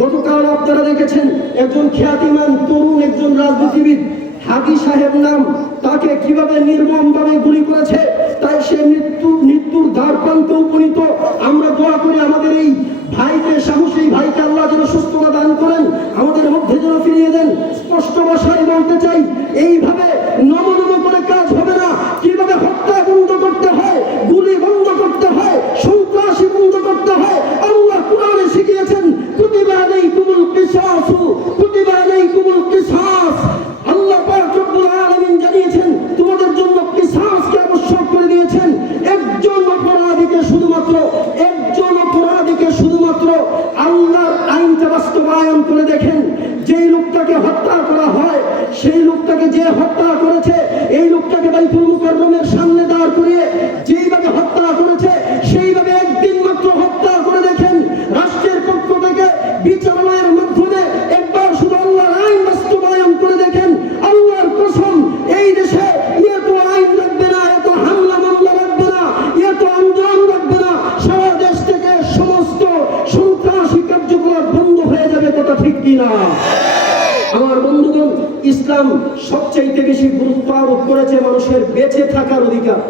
গতকাল আপনারা দেখেছেন একজন খ্যাতিমান তরুণ একজন রাজনীতিবিদ হাদি সাহেব নাম, তাকে কিভাবে নির্মমভাবে গুলি করেছে, তাই সে মৃত্যুর দ্বার প্রান্তে উপনীত। আমরা দোয়া করি আমাদের এই ভাইকে, সাহসী ভাইকে আল্লাহ যেন সুস্থতা দান করেন, আমাদের মধ্যে যেন ফিরিয়ে দেন। স্পষ্ট ভাষায় বলতে চাই, এইভাবে নমনম করে কাজ হবে না। কিভাবে হত্যা বন্ধ করতে হয়, গুলি বন্ধ করতে হয়, সন্ত্রাসী বন্ধ করতে হয়, আল্লাহ কুরআনে শিখিয়েছেন। কুতিবা আলাইকুমুল কিসাসু, কুতিবা আলাইকুমুল কিসাস। আল্লাহ পাক রব্বুল আলামিন জানিয়েছেন, তোমাদের জন্য কিসাসকে আবশ্যক করে দিয়েছেন। একজন অপরাধীকে শুধুমাত্র আল্লাহর আইনটা বাস্তবায়ন করে দেখেন। যেই লোকটাকে হত্যা করা হয়, সেই লোকটাকে যে হত্যা করেছে, এই লোকটাকে বাইতুল মুকাররমের সামনে দাঁড় করিয়ে যেইভাবে হত্যা করেছে, সেইভাবে একদিন মাত্র হত্যা করে দেখেন। রাষ্ট্রের পক্ষ থেকে বিচারালয়ের মাধ্যমে একবার শুধু আল্লাহর আইন বাস্তবায়ন করে দেখেন। আল্লাহর কসম, এই দেশে এত আইন রাখবে না, এত হামলা মামলা রাখবে না, এত আন্দোলন রাখবে না। সারা দেশ থেকে সমস্ত সন্ত্রাসী কার্যকলাপ বন্ধ হয়ে যাবে। কথা ঠিক কিনা? আমার বন্ধুগণ, ইসলাম সবচাইতে বেশি গুরুত্ব আরোপ করেছে মানুষের বেঁচে থাকার অধিকার।